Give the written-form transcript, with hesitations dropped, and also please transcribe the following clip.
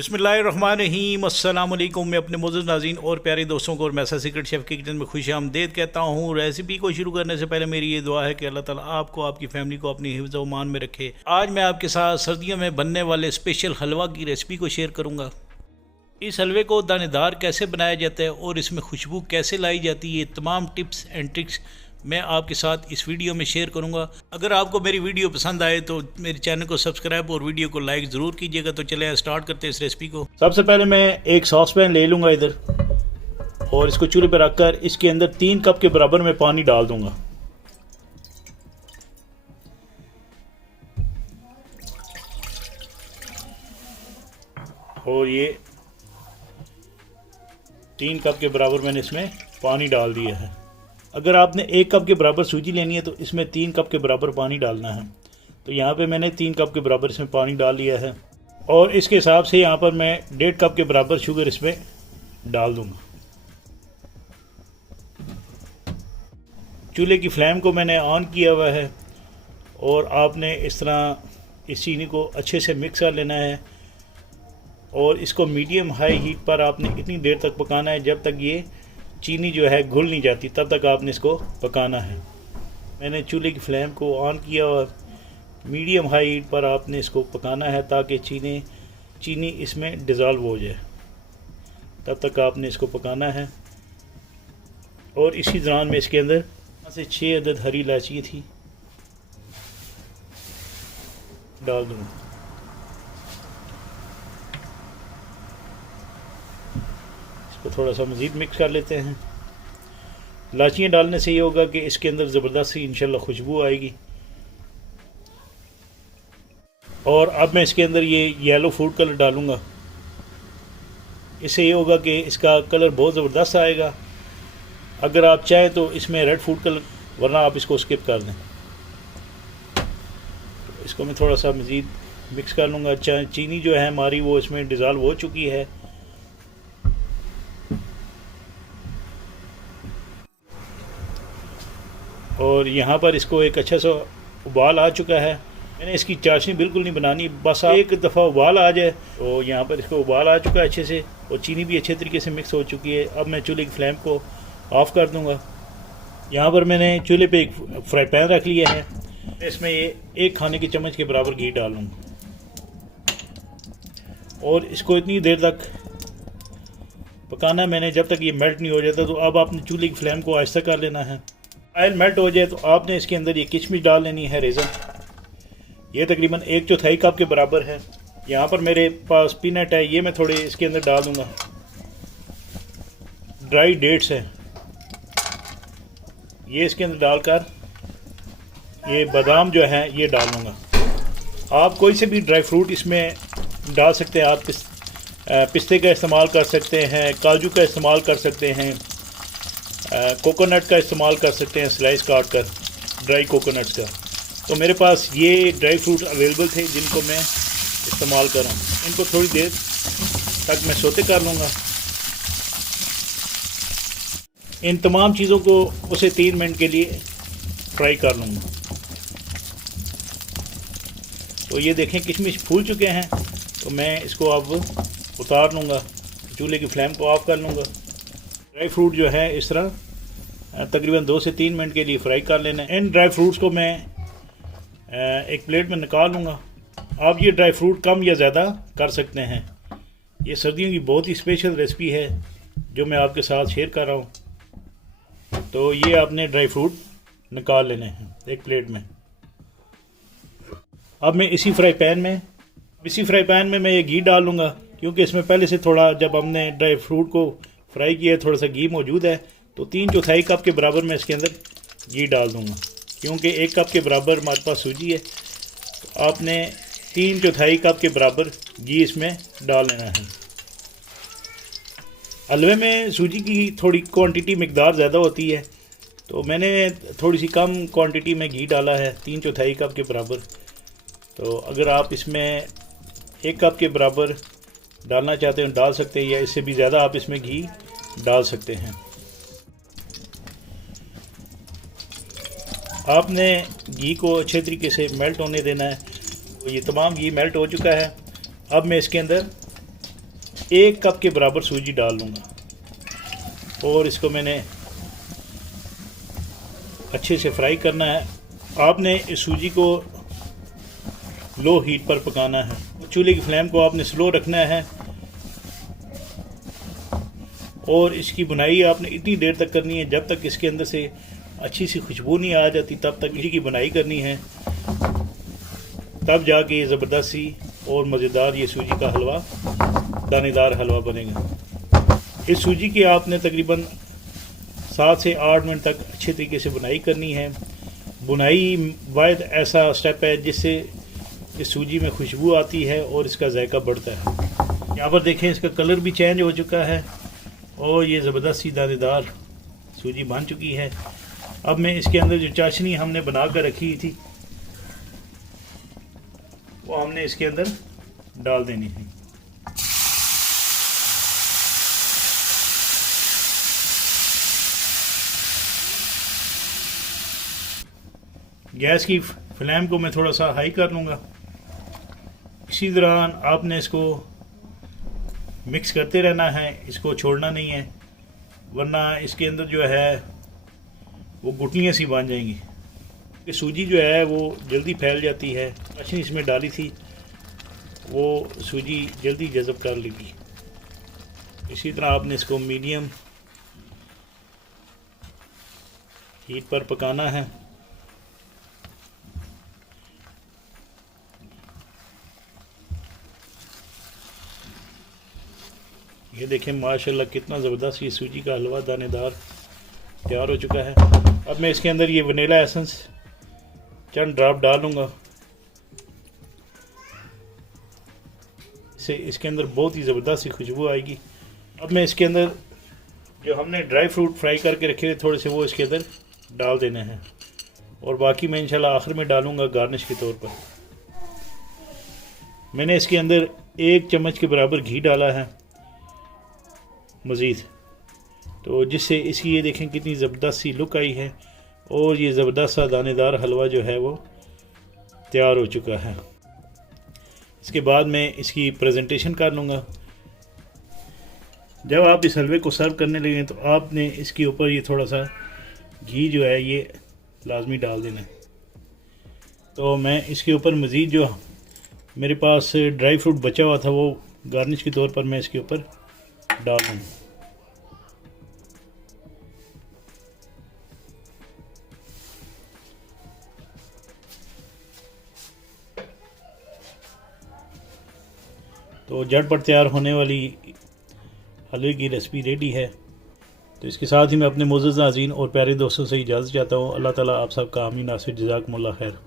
बिस्मिल्लाहिर्रहमानिर्रहीम अस्सलाम वालेकुम। मैं अपने मोअज़्ज़ज़ नाज़रीन और प्यारे दोस्तों को और मैसा सीक्रेट शेफ़ की किचन में खुशामदीद कहता हूँ। रेसिपी को शुरू करने से पहले मेरी ये दुआ है कि अल्लाह ताला आपको आपकी फ़ैमिली को अपनी हिफ्ज़ व अमान में रखे। आज मैं आपके साथ सर्दियों में बनने वाले स्पेशल हलवा की रेसिपी को शेयर करूँगा। इस हलवे को दानेदार कैसे बनाया जाता है और इसमें खुशबू कैसे लाई जाती है, ये तमाम टिप्स एंड ट्रिक्स मैं आपके साथ इस वीडियो में शेयर करूंगा। अगर आपको मेरी वीडियो पसंद आए तो मेरे चैनल को सब्सक्राइब और वीडियो को लाइक ज़रूर कीजिएगा। तो चलें स्टार्ट करते हैं इस रेसिपी को। सबसे पहले मैं एक सॉस पैन ले लूँगा इधर और इसको चूल्हे पर रखकर इसके अंदर 3 कप के बराबर में पानी डाल दूँगा। और ये 3 कप के बराबर मैंने इसमें पानी डाल दिया है। अगर आपने 1 कप के बराबर सूजी लेनी है तो इसमें 3 कप के बराबर पानी डालना है। तो यहाँ पे मैंने 3 कप के बराबर इसमें पानी डाल लिया है और इसके हिसाब से यहाँ पर मैं 1.5 कप के बराबर शुगर इसमें डाल दूँगा। चूल्हे की फ्लेम को मैंने ऑन किया हुआ है और आपने इस तरह इस चीनी को अच्छे से मिक्स कर लेना है और इसको मीडियम हाई हीट पर आपने इतनी देर तक पकाना है जब तक ये चीनी जो है घुल नहीं जाती, तब तक आपने इसको पकाना है। मैंने चूल्हे की फ्लेम को ऑन किया और मीडियम हाई हीट पर आपने इसको पकाना है ताकि चीनी इसमें डिज़ोल्व हो जाए, तब तक आपने इसको पकाना है। और इसी दौरान में इसके अंदर से 6 अदद हरी इलायची थी डाल दूँगा। इसको थोड़ा सा मज़ीद मिक्स कर लेते हैं। इलायचियाँ डालने से ये होगा कि इसके अंदर ज़बरदस्त सी इंशाल्लाह खुशबू आएगी। और अब मैं इसके अंदर ये येलो फूड कलर डालूँगा। इससे ये होगा कि इसका कलर बहुत ज़बरदस्त आएगा। अगर आप चाहें तो इसमें रेड फूड कलर, वरना आप इसको स्किप कर दें। तो इसको मैं थोड़ा सा मज़ीद मिक्स कर लूँगा। चीनी जो है हमारी वो इसमें डिज़ोल्व हो चुकी है। और यहाँ पर इसको एक अच्छा सा उबाल आ चुका है। मैंने इसकी चाशनी बिल्कुल नहीं बनानी, बस एक दफ़ा उबाल आ जाए। तो यहाँ पर इसको उबाल आ चुका है अच्छे से और चीनी भी अच्छे तरीके से मिक्स हो चुकी है। अब मैं चूल्हे की फ्लेम को ऑफ़ कर दूँगा। यहाँ पर मैंने चूल्हे पे एक फ्राई पैन रख लिया है। इसमें ये 1 खाने के चम्मच के बराबर घी डाल लूँगा और इसको इतनी देर तक पकाना है मैंने जब तक ये मेल्ट नहीं हो जाता। तो अब आपने चूल्हे की फ्लेम को आहिस्ता कर लेना है। ऑयल मेल्ट हो जाए तो आपने इसके अंदर ये किशमिश डाल लेनी है, रेज़न। ये तकरीबन 1/4 कप के बराबर है। यहाँ पर मेरे पास पीनट है, ये मैं थोड़े इसके अंदर डाल दूँगा। ड्राई डेट्स हैं, ये इसके अंदर डालकर ये बादाम जो है ये डाल लूँगा। आप कोई से भी ड्राई फ्रूट इसमें डाल सकते हैं। आप पिस्ते का इस्तेमाल कर सकते हैं, काजू का इस्तेमाल कर सकते हैं, कोकोनट का इस्तेमाल कर सकते हैं, स्लाइस काट कर ड्राई कोकोनट्स का। तो मेरे पास ये ड्राई फ्रूट अवेलेबल थे जिनको मैं इस्तेमाल कर रहा हूँ। इनको थोड़ी देर तक मैं सोते कर लूँगा। इन तमाम चीज़ों को उसे 3 मिनट के लिए फ्राई कर लूँगा। तो ये देखें किशमिश फूल चुके हैं। तो मैं इसको अब उतार लूँगा, चूल्हे की फ्लेम को ऑफ़ कर लूँगा। ड्राई फ्रूट जो है इस तरह तकरीबन 2 से 3 मिनट के लिए फ्राई कर लेना है। इन ड्राई फ्रूट्स को मैं एक प्लेट में निकाल लूँगा। आप ये ड्राई फ्रूट कम या ज़्यादा कर सकते हैं। ये सर्दियों की बहुत ही स्पेशल रेसिपी है जो मैं आपके साथ शेयर कर रहा हूँ। तो ये आपने ड्राई फ्रूट निकाल लेने हैं एक प्लेट में। अब मैं इसी फ्राई पैन में मैं ये घी डाल लूँगा, क्योंकि इसमें पहले से थोड़ा, जब हमने ड्राई फ्रूट को फ्राई किया, थोड़ा सा घी मौजूद है। तो 3/4 कप के बराबर मैं इसके अंदर घी डाल दूँगा, क्योंकि 1 कप के बराबर हमारे पास सूजी है। तो आपने 3/4 कप के बराबर घी इसमें डाल लेना है। हलवे में सूजी की थोड़ी क्वांटिटी मिकदार ज़्यादा होती है, तो मैंने थोड़ी सी कम क्वांटिटी में घी डाला है, 3/4 कप के बराबर। तो अगर आप इसमें 1 कप के बराबर डालना चाहते हैं डाल सकते हैं, या इससे भी ज़्यादा आप इसमें घी डाल सकते हैं। आपने घी को अच्छे तरीके से मेल्ट होने देना है। तो ये तमाम घी मेल्ट हो चुका है। अब मैं इसके अंदर 1 कप के बराबर सूजी डाल लूँगा और इसको मैंने अच्छे से फ्राई करना है। आपने इस सूजी को लो हीट पर पकाना है। चूल्हे की फ्लेम को आपने स्लो रखना है और इसकी बुनाई आपने इतनी देर तक करनी है जब तक इसके अंदर से अच्छी सी खुशबू नहीं आ जाती, तब तक इसी की बुनाई करनी है। तब जाके ये ज़बरदस्त सी और मज़ेदार ये सूजी का हलवा, दानेदार हलवा बनेगा। इस सूजी की आपने तकरीबन 7 से 8 मिनट तक अच्छे तरीके से बुनाई करनी है। बुनाई वाहिद ऐसा स्टेप है जिससे इस सूजी में खुशबू आती है और इसका जायका बढ़ता है। यहाँ पर देखें इसका कलर भी चेंज हो चुका है और ये ज़बरदस्त सी दानेदार सूजी बन चुकी है। अब मैं इसके अंदर जो चाशनी हमने बना कर रखी थी वो हमने इसके अंदर डाल देनी है। गैस की फ्लेम को मैं थोड़ा सा हाई कर लूँगा। इसी दौरान आपने इसको मिक्स करते रहना है, इसको छोड़ना नहीं है, वरना इसके अंदर जो है वो गुठलियाँ सी बन जाएंगी। ये सूजी जो है वो जल्दी फैल जाती है। चाशनी इसमें डाली थी वो सूजी जल्दी जज़ब कर लेगी। इसी तरह आपने इसको मीडियम हीट पर पकाना है। ये देखें माशाल्लाह कितना ज़बरदस्त ये सूजी का हलवा दानेदार तैयार हो चुका है। अब मैं इसके अंदर ये वनीला एसेंस चंद ड्रॉप डालूँगा। इससे इसके अंदर बहुत ही ज़बरदस्त सी खुशबू आएगी। अब मैं इसके अंदर जो हमने ड्राई फ्रूट फ्राई करके रखे थे थोड़े से वो इसके अंदर डाल देने हैं और बाकी मैं इंशाल्लाह आखिर में डालूँगा गार्निश के तौर पर। मैंने इसके अंदर 1 चम्मच के बराबर घी डाला है मज़ीद, तो जिससे इसकी ये देखें कितनी ज़बरदस्त सी लुक आई है और ये ज़बरदस्त सा दानेदार हलवा जो है वो तैयार हो चुका है। इसके बाद मैं इसकी प्रेजेंटेशन कर लूँगा। जब आप इस हलवे को सर्व करने लगें तो आपने इसके ऊपर ये थोड़ा सा घी जो है ये लाजमी डाल देना है। तो मैं इसके ऊपर मज़ीद जो मेरे पास ड्राई फ्रूट बचा हुआ था वो गार्निश के तौर पर मैं इसके ऊपर डाल दूँ। तो झटपट तैयार होने वाली हलवे की रेसिपी रेडी है। तो इसके साथ ही मैं अपने मोअज़्ज़ज़ नाज़रीन और प्यारे दोस्तों से इजाज़त चाहता हूँ। अल्लाह ताला आप सबका आमीन नासिर, जज़ाकुमुल्लाह खैर।